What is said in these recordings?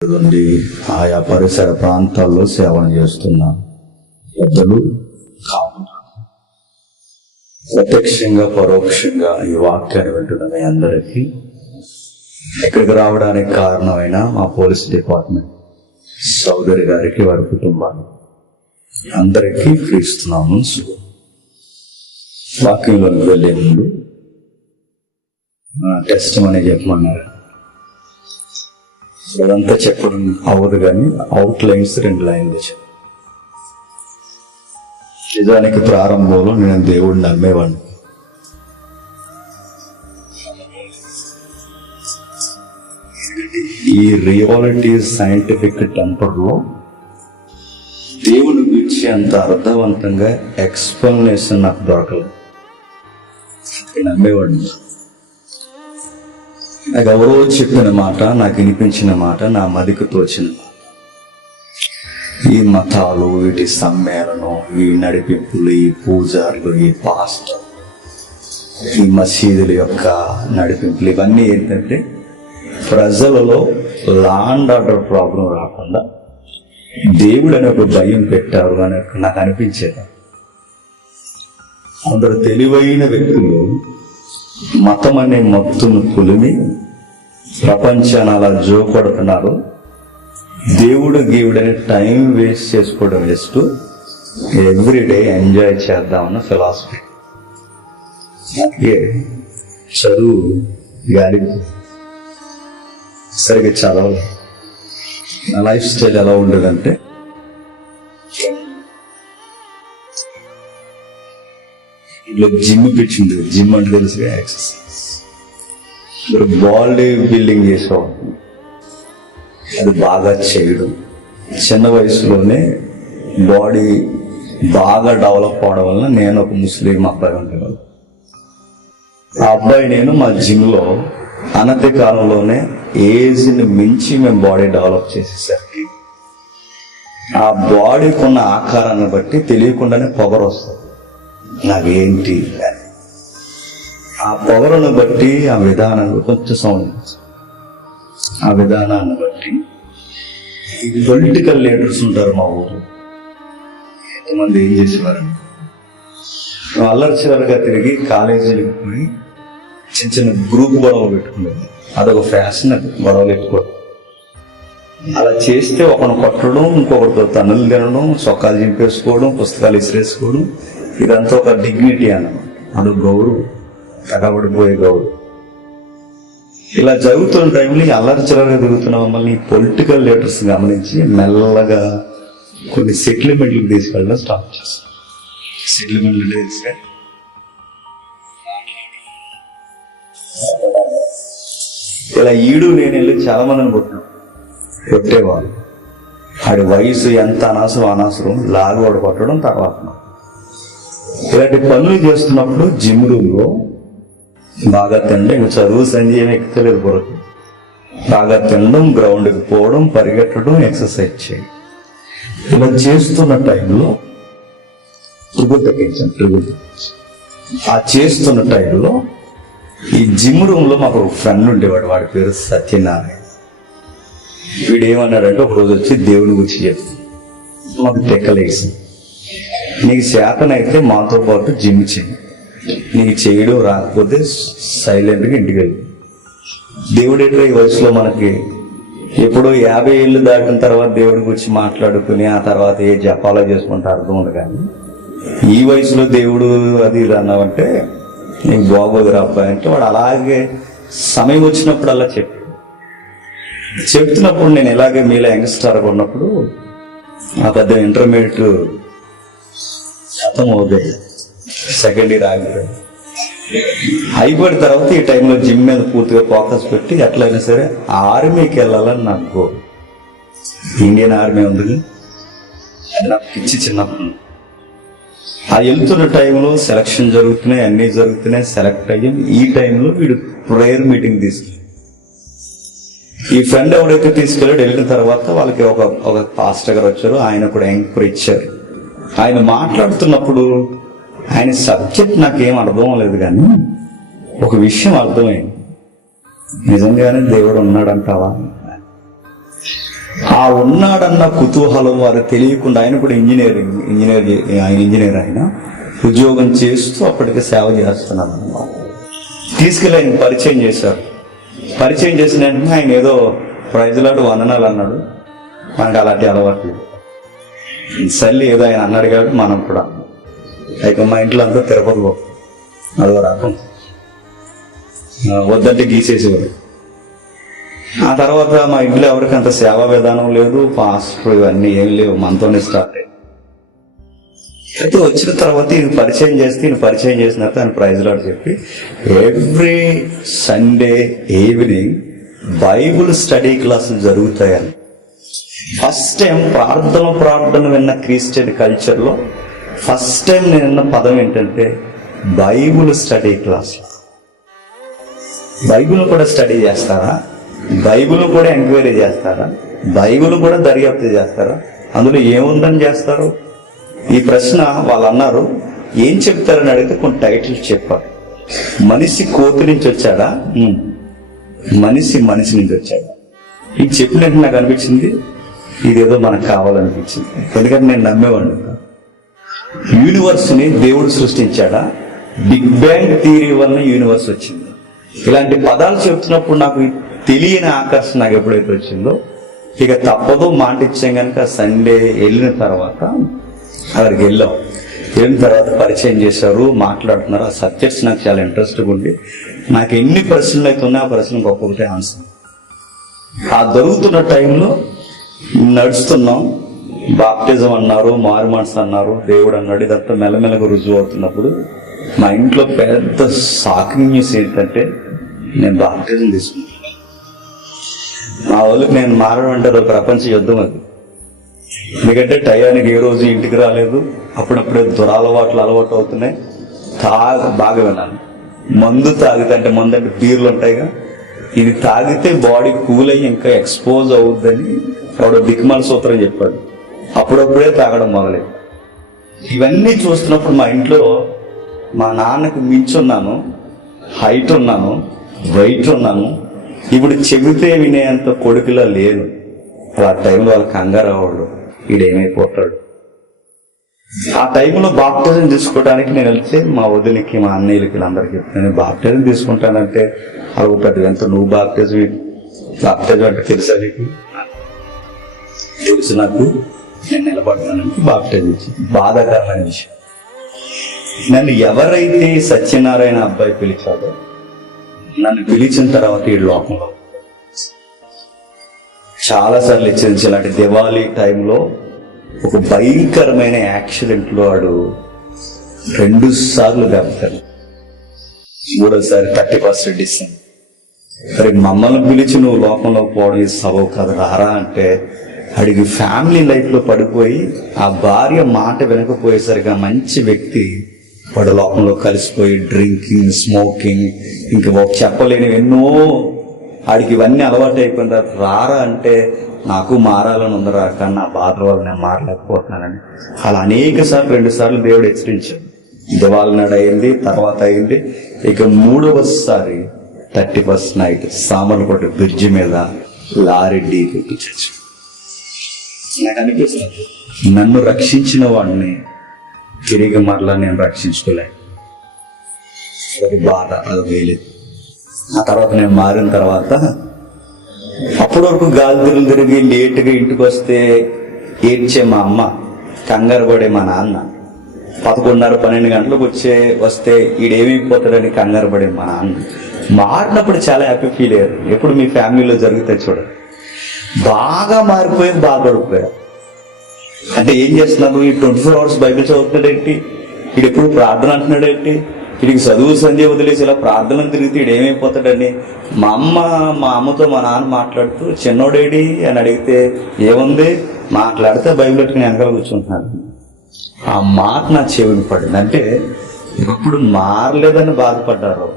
నుండి ఆయా పరిసర ప్రాంతాల్లో సేవను చేస్తున్న పెద్దలు ప్రత్యక్షంగా పరోక్షంగా ఈ వాక్యాన్ని వింటున్న మీ అందరికీ, ఇక్కడికి రావడానికి కారణమైన మా పోలీస్ డిపార్ట్మెంట్ సోదరి గారికి, వారి కుటుంబానికి అందరికీ క్రీస్తున్నాము. వాక్యంలోకి వెళ్ళే ముందు టెస్ట్ మనీ చెప్పమన్నారు. అదంతా చెప్పడం అవ్వదు, కానీ అవుట్ లైన్స్ 2 లైన్లు చెప్పాను. నిజానికి ప్రారంభంలో నేను దేవుడిని నమ్మేవాడిని. ఈ రియాలిటీ సైంటిఫిక్ టెంపర్లో దేవుని గురించి అంత అర్థవంతంగా ఎక్స్ప్లెనేషన్ నాకు దొరకలేదు. నమ్మేవాడిని. నాకు ఎవరో చెప్పిన మాట, నాకు వినిపించిన మాట, నా మదికి తోచిన మాట. ఈ మతాలు, వీటి సమ్మేళనం, ఈ నడిపింపులు, ఈ పూజారులు, ఈ పాస్టర్, ఈ మసీదుల యొక్క నడిపింపులు, ఇవన్నీ ఏంటంటే ప్రజలలో లా అండ్ ఆర్డర్ ప్రాబ్లం రాకుండా దేవుడు అనే ఒక భయం పెట్టారు అని నాకు అనిపించేది. అందరు తెలివైన వ్యక్తులు మతం అనే మత్తును పులిమి ప్రపంచాన్ని అలా జోకొడుతున్నారు. దేవుడు గీవుడని టైం వేస్ట్ చేసుకోవడం వేస్ట్, ఎవ్రీడే ఎంజాయ్ చేద్దామన్న ఫిలాసఫీ. చదువు గాలి సరిగ్గా చదవాలి. నా లైఫ్ స్టైల్ ఎలా ఉండదంటే, ఇంట్లో జిమ్ పిచ్చింది. జిమ్ అంటే తెలుసుగా, ఎక్సర్సైజ్. బాడీ బిల్డింగ్ చేసేవాడు, అది బాగా చేయడం. చిన్న వయసులోనే బాడీ బాగా డెవలప్ అవడం వల్ల నేను ఒక ముస్లిం అబ్బాయి ఉండేవాడు. ఆ అబ్బాయి నేను మా జిమ్లో అనతి కాలంలోనే ఏజ్ని మించి మేము బాడీ డెవలప్ చేసేసరికి ఆ బాడీకి ఉన్న ఆకారాన్ని బట్టి తెలియకుండానే పొగరు వస్తుంది. నాకేంటి ఆ పొగరును బట్టి, ఆ విధానాన్ని కొంచెం సౌండ్, ఆ విధానాన్ని బట్టి ఈ పొలిటికల్ లీడర్స్ ఉంటారు మా ఊరు. ఎంతమంది ఏం చేసేవారు, అల్లరి చిల్లరగా తిరిగి కాలేజీలకు పోయి చిన్న చిన్న గ్రూప్ గొడవలు పెట్టుకునేది. అదొక ఫ్యాషన్, గొడవలు పెట్టుకోవడం. అలా చేస్తే ఒకరిని కొట్టడం, ఇంకొకరితో తన్నులు తినడం, చొక్కాలు చింపేసుకోవడం, పుస్తకాలు ఇసిరేసుకోవడం, ఇదంతా ఒక డిగ్నిటీ అన్నమాట. అదొక గౌరవం, తగబడిపోయే గౌరవం. ఇలా జరుగుతున్న టైంలో అల్లరి చిల్లరగా తిరుగుతున్న మమ్మల్ని పొలిటికల్ లీడర్స్ గమనించి మెల్లగా కొన్ని సెటిల్మెంట్లకు తీసుకెళ్ళడం స్టార్ట్ చేస్తాం. సెటిల్మెంట్లు తీసుకెళ్ళి ఇలా ఈడు నేను వెళ్ళి చాలా మందిని కొట్టేవాళ్ళు. ఆడి వయసు ఎంత అనవసరం లాగోడు కొట్టడం. తర్వాత ఇలాంటి పనులు చేస్తున్నప్పుడు జిమ్ రూమ్లో బాగా తినడం, ఇంకా చదువు సంజయం ఎక్కలేదు కొరకు బాగా తినడం, గ్రౌండ్కి పోవడం, పరిగెట్టడం, ఎక్సర్సైజ్ చేయడం. ఇలా చేస్తున్న టైంలో ఆ చేస్తున్న టైంలో ఈ జిమ్ రూమ్ లో మాకు ఒక ఫ్రెండ్ ఉండేవాడు. వాడి పేరు సత్యనారాయణ. వీడు ఏమన్నాడంటే, ఒక రోజు వచ్చి దేవుని గురించి చెప్తాను. మాకు తెక్కలేసి, నీకు చేతనైతే మాతో పాటు జిమ్ చేయి, నీకు చేయడం రాకపోతే సైలెంట్గా ఇంటికి వెళ్ళి. దేవుడు ఏంటో ఈ వయసులో మనకి ఎప్పుడో 50 ఏళ్ళు దాటిన తర్వాత దేవుడి గురించి మాట్లాడుకుని ఆ తర్వాత ఏ జపాలో చేసుకుంటే అర్థం ఉంది. కానీ ఈ వయసులో దేవుడు అది ఇది అన్నావంటే నీకు బాగోదురా అబ్బాయి అంటే, వాడు అలాగే సమయం వచ్చినప్పుడు అలా చెప్తున్నప్పుడు నేను ఇలాగే మీలో యంగ్స్టర్గా ఉన్నప్పుడు ఆ పెద్ద ఇంటర్మీడియట్ శతం అవుతాయి, సెకండ్ ఇయర్ అయిపోయిన తర్వాత ఈ టైంలో జిమ్ మీద పూర్తిగా ఫోకస్ పెట్టి ఎట్లయినా సరే ఆర్మీకి వెళ్ళాలని నాకు ఇండియన్ ఆర్మీ ఉంది. అది నాకు పిచ్చి చిన్నప్పుడు. ఆ వెళ్తున్న టైంలో సెలక్షన్ జరుగుతున్నాయి, అన్నీ జరుగుతున్నాయి, సెలెక్ట్ అయ్యాం. ఈ టైంలో వీడు ప్రేయర్ మీటింగ్ తీసుకెళ్ళి, ఈ ఫ్రెండ్ ఎవరైతే తీసుకెళ్ళాడు, వెళ్ళిన తర్వాత వాళ్ళకి ఒక పాస్టర్ గారు వచ్చారు. ఆయన కూడా ఎంకరేజ్ ఇచ్చారు. ఆయన మాట్లాడుతున్నప్పుడు ఆయన సబ్జెక్ట్ నాకేం అర్థం లేదు, కానీ ఒక విషయం అర్థమైంది. నిజంగానే దేవుడు ఉన్నాడంటావా? ఆ ఉన్నాడన్న కుతూహలం వారు తెలియకుండా, ఆయన కూడా ఇంజనీర్ ఆయన ఉద్యోగం చేస్తూ అప్పటికి సేవ చేస్తున్నాను అన్నమాట. తీసుకెళ్ళి ఆయన పరిచయం చేశారు. పరిచయం చేసిన వెంటనే ఆయన ఏదో ప్రైజ్లాడు వందనాలు అన్నాడు. మనకు అలాంటి అలవాట్లు సల్లి ఏదో ఆయన అన్నాడు కాబట్టి మనం కూడా అయితే మా ఇంట్లో అంతా తిరుపతి పో అదో రకం వద్దంటే గీసేసేవారు. ఆ తర్వాత మా ఇంట్లో ఎవరికి అంత సేవా విధానం లేదు, పాస్టర్ ఇవన్నీ ఏం లేవు, మనతోనే స్టార్ట్ అయ్యి. అయితే వచ్చిన తర్వాత ఈయన పరిచయం చేసినాక ఆయన ప్రైజ్ లాడ్ చెప్పి every Sunday evening Bible study క్లాసులు జరుగుతాయని. ఫస్ట్ టైం ప్రార్థన విన్న క్రిస్టియన్ కల్చర్లో ఫస్ట్ టైం నేను విన్న పదం ఏంటంటే బైబుల్ స్టడీ క్లాస్. బైబుల్ కూడా స్టడీ చేస్తారా? బైబుల్ కూడా ఎంక్వైరీ చేస్తారా? బైబుల్ కూడా దర్యాప్తు చేస్తారా? అందులో ఏముందని చేస్తారు? ఈ ప్రశ్న వాళ్ళు అన్నారు. ఏం చెప్తారని అడిగితే కొన్ని టైటిల్స్ చెప్పారు. మనిషి కోతి నుంచి వచ్చాడా, మనిషి నుంచి వచ్చాడా? ఇది చెప్పినట్టు నాకు అనిపించింది ఇదేదో మనకు కావాలనిపించింది. ఎందుకంటే నేను నమ్మేవాడిని యూనివర్స్ ని దేవుడు సృష్టించాడా, బిగ్ బ్యాంగ్ థియరీ వలన యూనివర్స్ వచ్చింది. ఇలాంటి పదాలు చెప్తున్నప్పుడు నాకు తెలియని ఆకర్షణ నాకు ఎప్పుడైతే వచ్చిందో ఇక తప్పదు మాట ఇచ్చాం కనుక సండే వెళ్ళిన తర్వాత అక్కడికి వెళ్ళిన తర్వాత పరిచయం చేశారు, మాట్లాడుతున్నారు. ఆ సబ్జెక్ట్స్ నాకు చాలా ఇంట్రెస్ట్గా ఉండి నాకు ఎన్ని ప్రశ్నలు అయితే ఉన్నాయో ఆ ప్రశ్నకు ఒక్కొక్కటే ఆన్సర్. ఆ దొరుకుతున్న టైంలో నడుస్తున్నాం, బాప్టిజం అన్నారు, మారు మనసు అన్నారు, దేవుడు అన్నాడు. ఇదంతా మెల్లమెల్లగా రుజువు అవుతున్నప్పుడు మా ఇంట్లో పెద్ద షాకింగ్ న్యూస్ ఏంటంటే నేను బాప్టిజం తీసుకున్నాను. మా వాళ్ళకి నేను మారడం అంటే అది ప్రపంచ యుద్ధం. అది ఎందుకంటే టయానికి ఏ రోజు ఇంటికి రాలేదు, అప్పుడప్పుడే దురలవాట్లు అలవాటు అవుతున్నాయి. బాగా విన్నాను. మందు తాగితే అంటే మందు అంటే బీర్లు ఉంటాయిగా, ఇది తాగితే బాడీ కూల్ అయ్యి ఇంకా ఎక్స్పోజ్ అవుద్దని వాడు దిక్మాల సూత్రం చెప్పాడు. అప్పుడప్పుడే తాగడం మొదలైంది. ఇవన్నీ చూస్తున్నప్పుడు మా ఇంట్లో మా నాన్నకి మించున్నాను, హైట్ ఉన్నాను, వెయిట్ ఉన్నాను. ఇప్పుడు చెబితే వినేంత కొడుకులా లేదు. ఆ టైంలో వాళ్ళ కంగారు అవ్వడు, వీడేమైపోతాడు. ఆ టైంలో బాప్టిజం తీసుకోవడానికి నేను వెళ్తే మా వదిలికి మా అన్నయ్యలకి వీళ్ళందరికీ నేను బాప్టిజం తీసుకుంటానంటే అలా పెద్ద ఎంత నువ్వు బాప్టిజం అంటే తెలుసా నీకు? తెలుసు నాకు, నేను నిలబడతానంటే బాప్టిజం ఇచ్చి బాధాకరమైన విషయం. నన్ను ఎవరైతే సత్యనారాయణ అబ్బాయి పిలిచాడో నన్ను పిలిచిన తర్వాత ఈ లోకంలో చాలాసార్లు ఇచ్చింది. ఇలాంటి దివాళీ టైంలో ఒక భయంకరమైన యాక్సిడెంట్ లో వాడు 2 సార్లు దెబ్బతాడు. 3వసారి 31st డిసెంబర్. మరి మమ్మల్ని పిలిచి నువ్వు లోకంలో పోవడం ఇది సబబు కాదు, రారా అంటే అడిగి ఫ్యామిలీ లైఫ్ లో పడిపోయి ఆ భార్య మాట వినకపోయేసరికి ఆ మంచి వ్యక్తి వాడు లోకంలో కలిసిపోయి డ్రింకింగ్, స్మోకింగ్, ఇంకా చెప్పలేని ఎన్నో ఆడికి ఇవన్నీ అలవాటు అయిపోయిన తర్వాత రారా అంటే నాకు మారాలని ఉందరా, కానీ నా బాధ వల్ల నేను మారలేకపోతున్నానని అలా అనేక సార్లు 2 సార్లు దేవుడు హెచ్చరించాడు. దివాళి నాడు అయింది, తర్వాత అయింది. ఇక 3వసారి 31st నైట్ సామర్లకోట బ్రిడ్జి మీద లారీ ఢీ పెట్టించచ్చు. నాకు అనిపిస్తుంది నన్ను రక్షించిన వాడిని తిరిగి మరలా నేను రక్షించుకోలేను. అది బాధ, అది వేయలేదు. ఆ తర్వాత నేను మారిన తర్వాత అప్పటి వరకు గాలి తిరిగి లేటుగా ఇంటికి వస్తే ఏడ్చే మా అమ్మ, కంగారు పడే మా నాన్న, 11:30-12 గంటలకు వస్తే ఈడేమైపోతాడని కంగారు పడే మా నాన్న. మారినప్పుడు చాలా హ్యాపీ ఫీల్ అయ్యారు. ఎప్పుడు మీ ఫ్యామిలీలో జరుగుతాయి చూడండి. బాగా మారిపోయారు, బాగా గడిపోయారు. అంటే ఏం చేస్తున్నారు? ఈ 24 hours బైబిల్ చదువుతున్నాడేంటి, వీడు ఎప్పుడు ప్రార్థన అంటున్నాడేంటి, వీడికి చదువు సంధ్య వదిలేసి ఇలా ప్రార్థనలు తిరిగితే వీడు ఏమైపోతాడని మా అమ్మతో మా నాన్న మాట్లాడుతూ చిన్నోడేడి అని అడిగితే ఏముంది మాట్లాడితే బైబిల్ పెట్టుకుని వెనకాల కూర్చుంటున్నాడు. ఆ మాట నా చెవిని పడింది. అంటే ఇప్పుడు మారలేదని బాధపడ్డారు,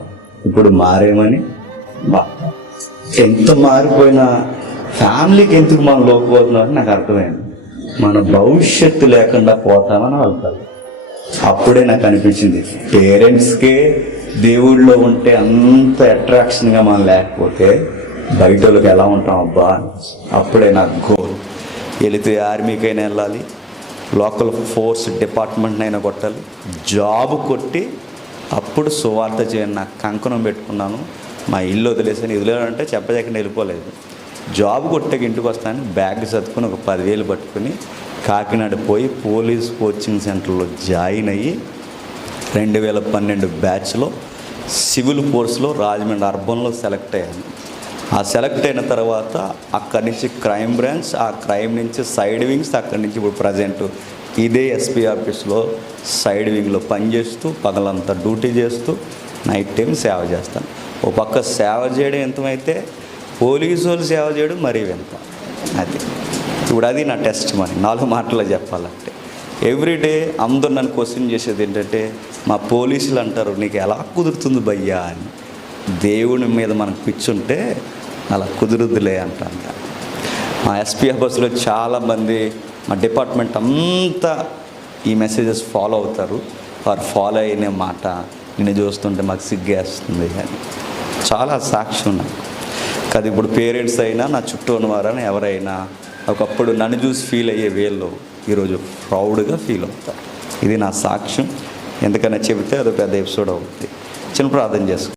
ఇప్పుడు మారేమని ఎంత మారిపోయినా ఫ్యామిలీకి ఎందుకు మనం లోకపోతున్నారని నాకు అర్థమైంది. మన భవిష్యత్తు లేకుండా పోతామని వెళ్తారు. అప్పుడే నాకు అనిపించింది పేరెంట్స్కే దేవుళ్ళలో ఉంటే అంత అట్రాక్షన్గా మనం లేకపోతే బయట వాళ్ళకి ఎలా ఉంటాం అబ్బా. అప్పుడే నాకు గోల్. వెళితే ఆర్మీకైనా వెళ్ళాలి, లోకల్ ఫోర్స్ డిపార్ట్మెంట్నైనా కొట్టాలి, జాబ్ కొట్టి అప్పుడు సువార్త చేయండి. నాకు కంకణం పెట్టుకున్నాను, మా ఇల్లు వదిలేసాను. వదిలేనంటే చెప్పలేకుండా వెళ్ళిపోలేదు. జాబ్ కొట్టాక ఇంటికి వస్తాను, బ్యాగ్ చదువుకొని ఒక 10,000 పట్టుకుని కాకినాడ పోయి పోలీస్ కోచింగ్ సెంటర్లో జాయిన్ అయ్యి 2012 బ్యాచ్లో సివిల్ ఫోర్స్లో రాజమండ్రి అర్బన్లో సెలెక్ట్ అయ్యాను. ఆ సెలెక్ట్ అయిన తర్వాత అక్కడి నుంచి క్రైమ్ బ్రాంచ్, ఆ క్రైమ్ నుంచి సైడ్ వింగ్స్, అక్కడి నుంచి ఇప్పుడు ప్రజెంట్ ఇదే ఎస్పీ ఆఫీస్లో సైడ్ వింగ్లో పనిచేస్తూ పగలంతా డ్యూటీ చేస్తూ నైట్ టైం సేవ చేస్తాను. ఓ పక్క సేవ చేయడం ఎంతమైతే పోలీసు వాళ్ళు సేవ చేయడం మరీ ఎంత. అది ఇప్పుడు అది నా టెస్ట్ మనీ. 4 మాటల్లో చెప్పాలంటే ఎవ్రీడే అందరూ నన్ను క్వశ్చన్ చేసేది ఏంటంటే, మా పోలీసులు అంటారు నీకు ఎలా కుదురుతుంది భయ్యా అని. దేవుని మీద మనకు పిచ్చుంటే అలా కుదురుద్దులే అంట. మా ఎస్పీ ఆఫీస్లో చాలామంది మా డిపార్ట్మెంట్ అంతా ఈ మెసేజెస్ ఫాలో అవుతారు. వారు ఫాలో అయిన మాట నిన్ను చూస్తుంటే మాకు సిగ్గేస్తుంది అని చాలా సాక్ష్యం నాకు. కాదు ఇప్పుడు పేరెంట్స్ అయినా నా చుట్టూ ఉన్నవారైనా ఎవరైనా ఒకప్పుడు నన్ను చూసి ఫీల్ అయ్యే వేళ్ళు ఈరోజు ప్రౌడ్గా ఫీల్ అవుతారు. ఇది నా సాక్ష్యం. ఎందుకన్నా చెబితే అది పెద్ద ఎపిసోడ్ అవుతుంది. చిన్న ప్రార్థన చేసుకో.